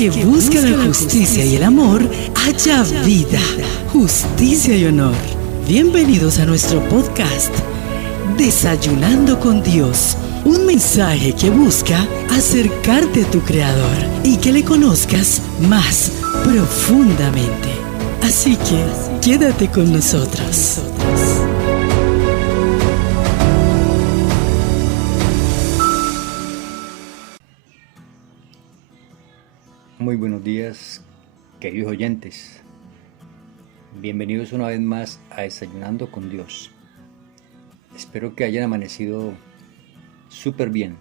que busca la justicia y el amor, haya vida, justicia y honor. Bienvenidos a nuestro podcast, Desayunando con Dios. Un mensaje que busca acercarte a tu Creador y que le conozcas más profundamente. Así que quédate con nosotros. Muy buenos días, queridos oyentes. Bienvenidos una vez más a Desayunando con Dios. Espero que hayan amanecido súper bien,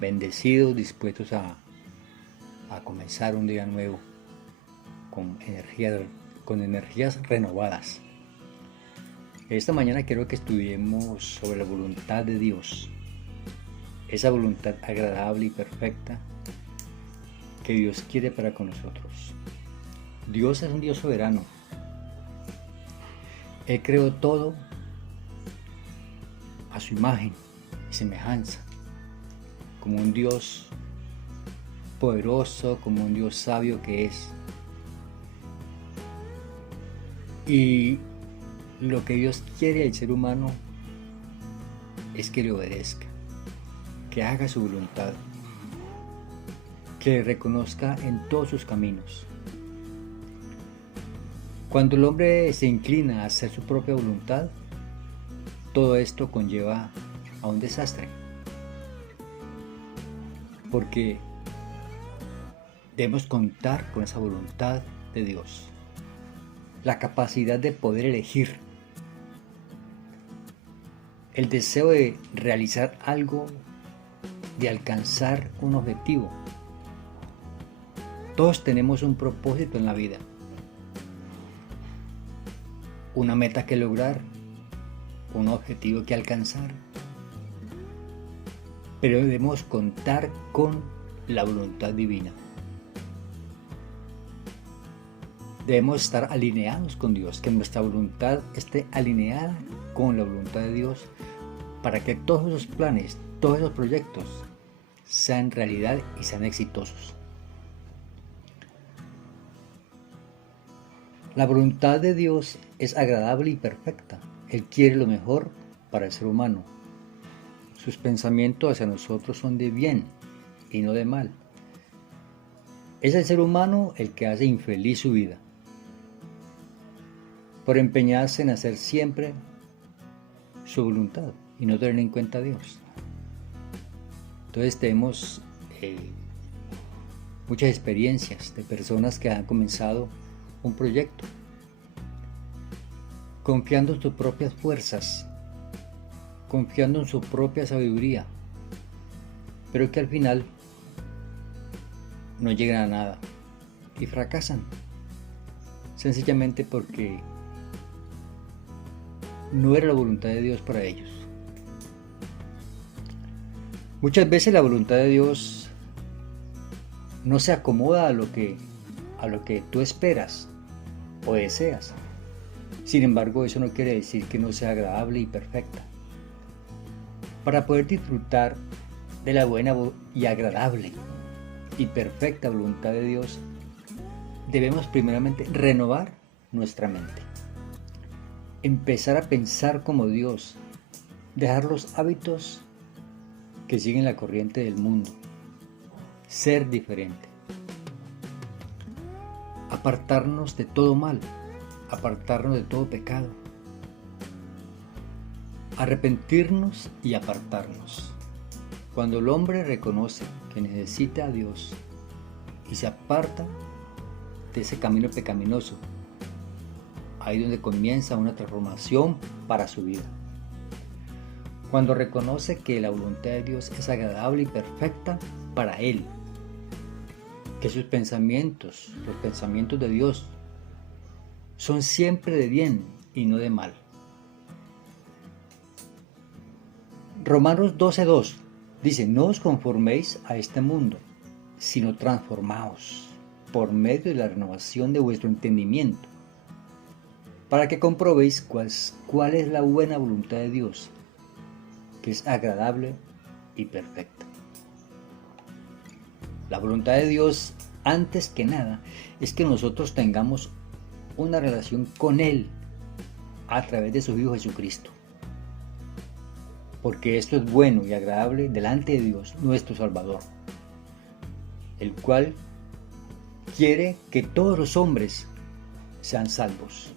bendecidos, dispuestos a comenzar un día nuevo con energías renovadas. Esta mañana quiero que estudiemos sobre la voluntad de Dios, esa voluntad agradable y perfecta que Dios quiere para con nosotros. Dios es un Dios soberano. Él creó todo a su imagen y semejanza, como un Dios poderoso, como un Dios sabio que es. Y lo que Dios quiere del ser humano es que le obedezca, que haga su voluntad, que le reconozca en todos sus caminos. Cuando el hombre se inclina a hacer su propia voluntad, todo esto conlleva a un desastre, porque debemos contar con esa voluntad de Dios, la capacidad de poder elegir, el deseo de realizar algo, de alcanzar un objetivo. Todos tenemos un propósito en la vida, una meta que lograr, un objetivo que alcanzar, pero debemos contar con la voluntad divina. Debemos estar alineados con Dios, que nuestra voluntad esté alineada con la voluntad de Dios para que todos esos planes, todos esos proyectos sean realidad y sean exitosos. La voluntad de Dios es agradable y perfecta. Él quiere lo mejor para el ser humano. Sus pensamientos hacia nosotros son de bien y no de mal. Es el ser humano el que hace infeliz su vida, por empeñarse en hacer siempre su voluntad y no tener en cuenta a Dios. Entonces tenemos muchas experiencias de personas que han comenzado un proyecto confiando en sus propias fuerzas, confiando en su propia sabiduría, pero que al final no llegan a nada y fracasan, sencillamente porque no era la voluntad de Dios para ellos. Muchas veces la voluntad de Dios no se acomoda a lo que tú esperas o deseas. Sin embargo, eso no quiere decir que no sea agradable y perfecta. Para poder disfrutar de la buena y agradable y perfecta voluntad de Dios, debemos primeramente renovar nuestra mente, empezar a pensar como Dios, dejar los hábitos que siguen la corriente del mundo, ser diferente, apartarnos de todo mal, apartarnos de todo pecado, arrepentirnos y apartarnos. Cuando el hombre reconoce que necesita a Dios y se aparta de ese camino pecaminoso, ahí es donde comienza una transformación para su vida. Cuando reconoce que la voluntad de Dios es agradable y perfecta para él, que sus pensamientos, los pensamientos de Dios, son siempre de bien y no de mal. Romanos 12:2 dice: no os conforméis a este mundo, sino transformaos por medio de la renovación de vuestro entendimiento, para que comprobéis cuál es la buena voluntad de Dios, que es agradable y perfecta. La voluntad de Dios antes que nada, es que nosotros tengamos una relación con Él a través de su Hijo Jesucristo. Porque esto es bueno y agradable delante de Dios, nuestro Salvador, el cual quiere que todos los hombres sean salvos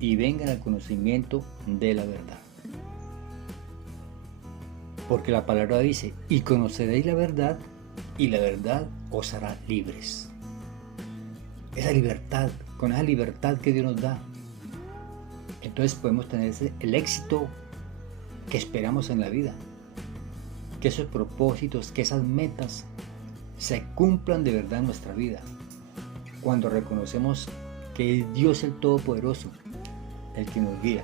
y vengan al conocimiento de la verdad. Porque la palabra dice, y conoceréis la verdad, y la verdad os hará libres. Esa libertad, con esa libertad que Dios nos da, entonces podemos tener el éxito que esperamos en la vida. Que esos propósitos, que esas metas se cumplan de verdad en nuestra vida. Cuando reconocemos que es Dios el Todopoderoso el que nos guía.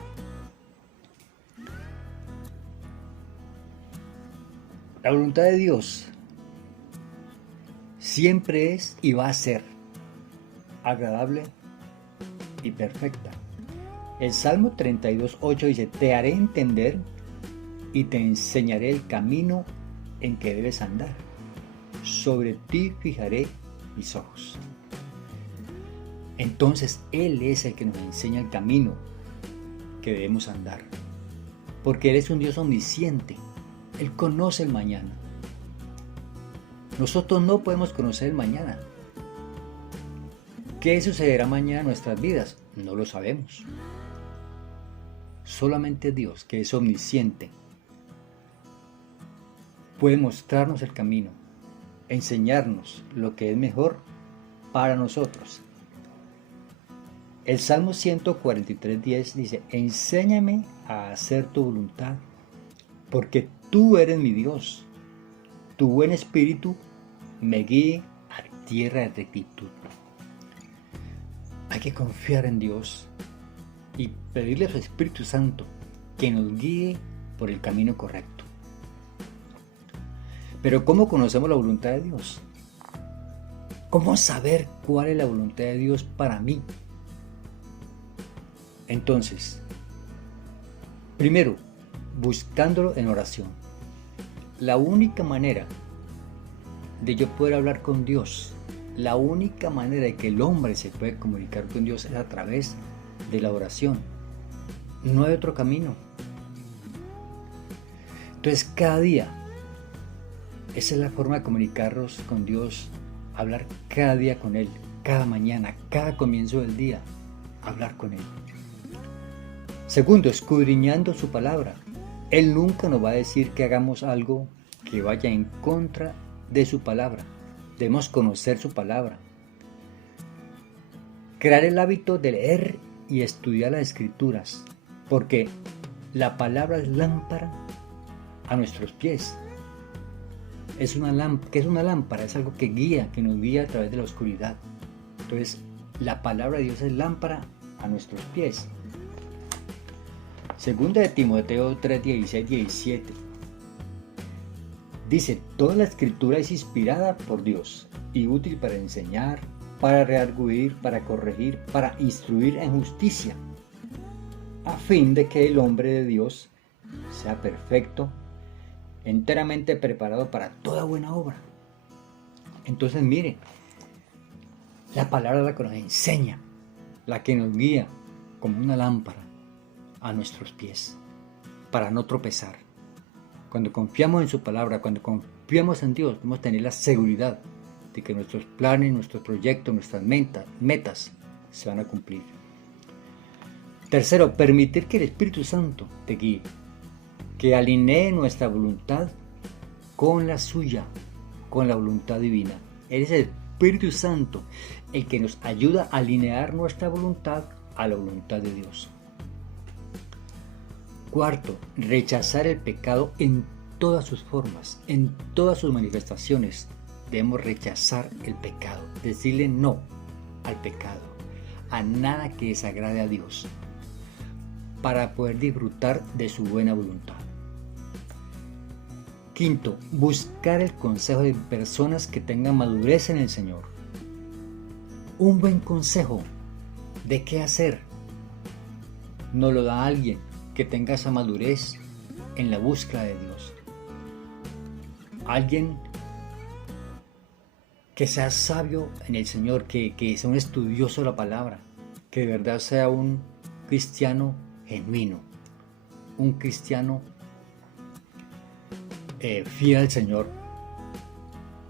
La voluntad de Dios siempre es y va a ser agradable y perfecta. El Salmo 32:8 dice, te haré entender y te enseñaré el camino en que debes andar. Sobre ti fijaré mis ojos. Entonces Él es el que nos enseña el camino que debemos andar. Porque Él es un Dios omnisciente. Él conoce el mañana. Nosotros no podemos conocer el mañana. ¿Qué sucederá mañana en nuestras vidas? No lo sabemos. Solamente Dios, que es omnisciente, puede mostrarnos el camino, enseñarnos lo que es mejor para nosotros. El Salmo 143:10 dice, enséñame a hacer tu voluntad, porque tú eres mi Dios. Tu buen espíritu me guíe a tierra de rectitud. Hay que confiar en Dios y pedirle a su Espíritu Santo que nos guíe por el camino correcto. Pero ¿cómo conocemos la voluntad de Dios? ¿Cómo saber cuál es la voluntad de Dios para mí? Entonces, primero, buscándolo en oración. La única manera de yo poder hablar con Dios, la única manera de que el hombre se puede comunicar con Dios es a través de la oración. No hay otro camino. Entonces, cada día, esa es la forma de comunicarnos con Dios, hablar cada día con Él, cada mañana, cada comienzo del día, hablar con Él. Segundo, escudriñando su palabra. Él nunca nos va a decir que hagamos algo que vaya en contra de su palabra. Debemos conocer su palabra. Crear el hábito de leer y estudiar las escrituras, porque la palabra es lámpara a nuestros pies. ¿Qué es una lámpara? Es algo que guía, que nos guía a través de la oscuridad. Entonces, la palabra de Dios es lámpara a nuestros pies. Segunda de Timoteo 3:16-17 dice, toda la escritura es inspirada por Dios y útil para enseñar, para redarguir, para corregir, para instruir en justicia, a fin de que el hombre de Dios sea perfecto, enteramente preparado para toda buena obra. Entonces mire, la palabra es la que nos enseña, la que nos guía como una lámpara a nuestros pies, para no tropezar. Cuando confiamos en su palabra, cuando confiamos en Dios, debemos tener la seguridad de que nuestros planes, nuestros proyectos, nuestras metas se van a cumplir. Tercero, permitir que el Espíritu Santo te guíe, que alinee nuestra voluntad con la suya, con la voluntad divina. Él es el Espíritu Santo el que nos ayuda a alinear nuestra voluntad a la voluntad de Dios. Cuarto, rechazar el pecado en todas sus formas, en todas sus manifestaciones. Debemos rechazar el pecado, decirle no al pecado, a nada que desagrade a Dios, para poder disfrutar de su buena voluntad. Quinto, buscar el consejo de personas que tengan madurez en el Señor. Un buen consejo de qué hacer nos lo da alguien que tenga esa madurez en la búsqueda de Dios. Alguien que seas sabio en el Señor, que sea un estudioso de la palabra, que de verdad sea un cristiano genuino, un cristiano fiel al Señor,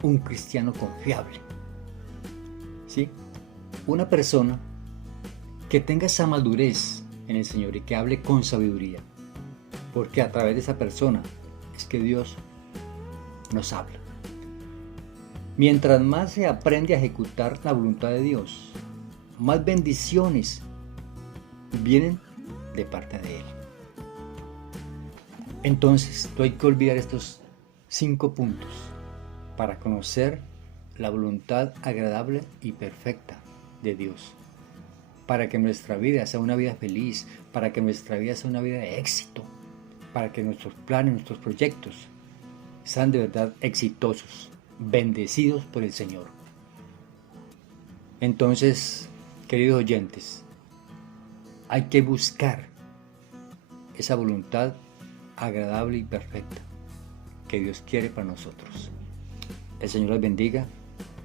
un cristiano confiable, ¿sí? Una persona que tenga esa madurez en el Señor y que hable con sabiduría, porque a través de esa persona es que Dios nos habla. Mientras más se aprende a ejecutar la voluntad de Dios, más bendiciones vienen de parte de Él. Entonces, no hay que olvidar estos 5 puntos para conocer la voluntad agradable y perfecta de Dios, para que nuestra vida sea una vida feliz, para que nuestra vida sea una vida de éxito, para que nuestros planes, nuestros proyectos sean de verdad exitosos, bendecidos por el Señor. Entonces, queridos oyentes, hay que buscar esa voluntad agradable y perfecta que Dios quiere para nosotros. El Señor les bendiga.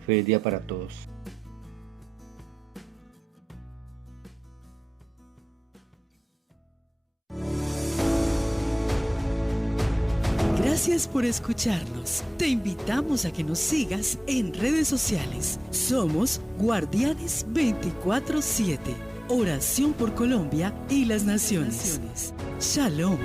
Feliz día para todos. Gracias por escucharnos. Te invitamos a que nos sigas en redes sociales. Somos Guardianes 24/7. Oración por Colombia y las naciones. Shalom.